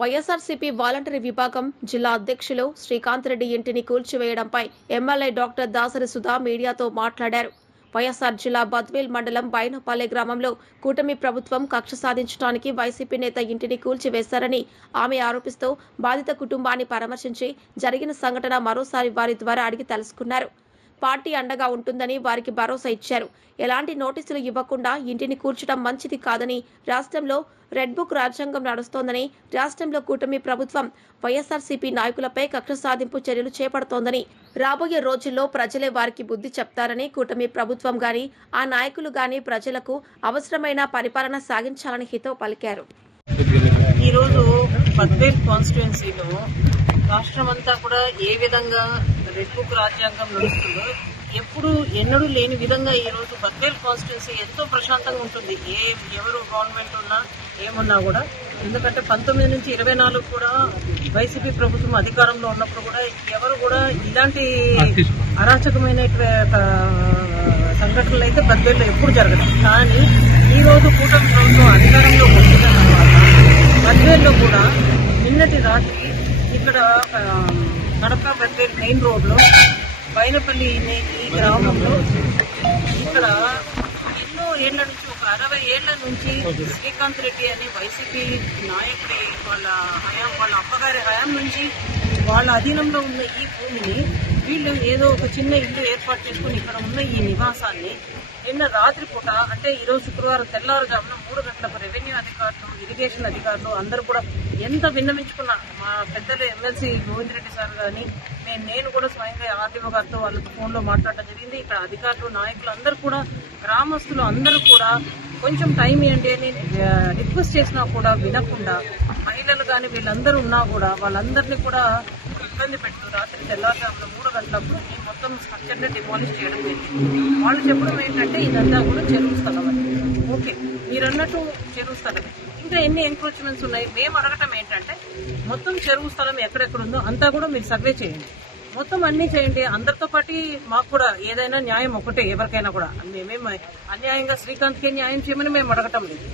YSRCP voluntary విభాగం జిల్లా అధ్యక్షులు శ్రీకాంత్ రెడ్డి ఇంటిని కూల్చివేయడంపై ఎమ్మెల్యే డాక్టర్ దాసరి సుధా మీడియాతో మాట్లాడారు. వైఎస్ఆర్ జిల్లా బద్వేల్ మండలం బైనపల్లె గ్రామంలో కూటమి ప్రభుత్వం కక్ష సాధించడానికి వైసీపీ నేత ఇంటిని కూల్చివేశారని ఆమె ఆరోపిస్తూ బాధిత కుటుంబాన్ని పరామర్శించి జరిగిన సంఘటన మరోసారి వారి ద్వారా అడిగి తెలుసుకున్నారు. పార్టీ అండగా ఉంటుందని వారికి భరోసా ఇచ్చారు. ఎలాంటి నోటీసులు ఇవ్వకుండా ఇంటిని కూర్చడం మంచిది కాదని రాష్ట్రంలో రెడ్ బుక్ రాజ్యాంగం నడుస్తోందని రాష్ట్రంలో కూటమి ప్రభుత్వం వైఎస్ఆర్సీపీ నాయకులపై కక్ష సాధింపు చర్యలు చేపడుతోందని రాబోయే రోజుల్లో ప్రజలే వారికి బుద్ధి చెప్తారని కూటమి ప్రభుత్వం గాని ఆ నాయకులు గాని ప్రజలకు అవసరమైన పరిపాలన సాగించాలని హితవు పలికారు. ఈరోజు పద్వేల్ కాన్స్టిట్యున్సీలో రాష్ట్రం అంతా కూడా ఏ విధంగా రెడ్బుక్ రాజ్యాంగం నడుస్తుందో ఎప్పుడు ఎన్నడూ లేని విధంగా ఈరోజు బద్వేల్ కాన్స్టిట్యున్సీ ఎంతో ప్రశాంతంగా ఉంటుంది. ఏ ఎవరు గవర్నమెంట్ ఉన్నా ఏమున్నా కూడా. ఎందుకంటే పంతొమ్మిది నుంచి ఇరవై నాలుగు కూడా వైసీపీ ప్రభుత్వం అధికారంలో ఉన్నప్పుడు కూడా ఎవరు కూడా ఇలాంటి అరాచకమైన సంఘటనలు అయితే బద్వేల్లో ఎప్పుడు జరగదు కానీ ఈ రోజు కూటమి ప్రభుత్వం అధికారంలో వచ్చిన తర్వాత బద్వేల్లో కూడా నిన్నటి రాత్రి ఇక్కడ ఆ, కడప బద్వేల్ మెయిన్ రోడ్లో బైనపల్లి అనే ఈ గ్రామంలో ఇక్కడ ఎన్నో ఏళ్ళ నుంచి ఒక అరవై ఏళ్ళ నుంచి శ్రీకాంత్ రెడ్డి అనే వైసీపీ నాయకుడి వాళ్ళ హయాం వాళ్ళ అప్పగారి హయాం నుంచి వాళ్ళ అధీనంలో ఉన్న ఈ భూమిని వీళ్ళు ఏదో ఒక చిన్న ఇల్లు ఏర్పాటు చేసుకుని ఇక్కడ ఉన్న ఈ నివాసాన్ని నిన్న రాత్రిపూట అంటే ఈరోజు శుక్రవారం తెల్లవారుజామున మూడు గంటలకు రెవెన్యూ అధికారులు ఇరిగేషన్ అధికారులు అందరూ కూడా ఎంత విన్నవించుకున్నా మా పెద్దలు ఎమ్మెల్సీ గోవింద్ రెడ్డి సార్ కానీ నేను నేను కూడా స్వయంగా ఆర్టీఓ గారితో వాళ్ళతో ఫోన్లో మాట్లాడడం జరిగింది. ఇక్కడ అధికారులు నాయకులు అందరూ కూడా గ్రామస్తులు అందరూ కూడా కొంచెం టైం ఇవ్వండి అని రిక్వెస్ట్ చేసినా కూడా వినకుండా మహిళలు కానీ వీళ్ళందరూ ఉన్నా కూడా వాళ్ళందరినీ కూడా ఇబ్బంది పెడుతూ రాత్రి తెల్లవారుజామున మూడు గంటలప్పుడు ఈ మొత్తం స్ట్రక్చర్ని డిమాలిష్ చేయడం జరిగింది. వాళ్ళు చెప్పడం ఏంటంటే ఇదంతా కూడా చెరువు స్థలం అని. ఓకే మీరు అన్నట్టు చెరువు స్థలమే ఇంకా ఎన్ని ఎంక్రోచ్మెంట్స్ ఉన్నాయి? మేము అడగటం ఏంటంటే మొత్తం చెరువు స్థలం ఎక్కడెక్కడ ఉందో అంతా కూడా మీరు సర్వే చేయండి. మొత్తం అన్ని చేయండి. అందరితో పాటు మాకు కూడా ఏదైనా న్యాయం ఒకటే ఎవరికైనా కూడా. మేమేం అన్యాయంగా శ్రీకాంత్కి న్యాయం చేయమని మేము అడగటం లేదు.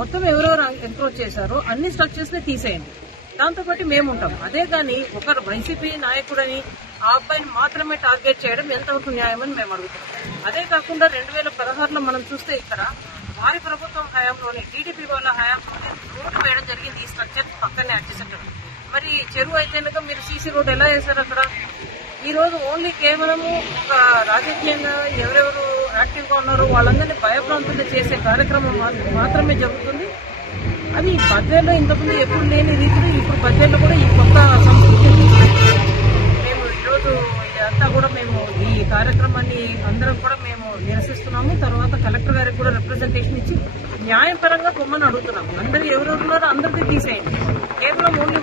మొత్తం ఎవరెవరు ఎంక్రోచ్ చేశారో అన్ని స్ట్రక్చర్స్ని తీసేయండి. దాంతోపాటు మేము ఉంటాం. అదే కానీ ఒకరు వైసీపీ నాయకుడని ఆ అబ్బాయిని మాత్రమే టార్గెట్ చేయడం ఎంతవరకు న్యాయమని మేము అడుగుతాం. అదే కాకుండా రెండు వేల పదహారులో మనం చూస్తే ఇక్కడ వారి ప్రభుత్వం హయాంలోనే టీడీపీ వాళ్ళ హయాంలోనే రోడ్డు వేయడం జరిగింది. ఈ స్ట్రక్చర్ పక్కనే అడ్జసెంట్ మరి చెరువు అయితే కనుక మీరు సీసీ రోడ్ ఎలా వేశారు అక్కడ? ఈరోజు ఓన్లీ కేవలము ఒక రాజకీయంగా ఎవరెవరు యాక్టివ్గా ఉన్నారో వాళ్ళందరినీ భయప్రాంతులు చేసే కార్యక్రమం మాత్రమే జరుగుతుంది. అది బడ్జెట్లో ఇంతకుముందు ఎప్పుడు లేని రీతిలో ఇప్పుడు బడ్జెట్లో కూడా ఈ కొత్త సంస్కృతి మేము ఈరోజు ఇదంతా కూడా మేము ఈ కార్యక్రమాన్ని అందరం కూడా మేము నిరసిస్తున్నాము. తర్వాత కలెక్టర్ గారికి కూడా రిప్రజెంటేషన్ ఇచ్చి న్యాయపరంగా కొమ్మని అడుగుతున్నాము. అందరూ ఎవరెవరు ఉన్నారో అందరికీ తీసేయండి. కేవలం ఓన్లీ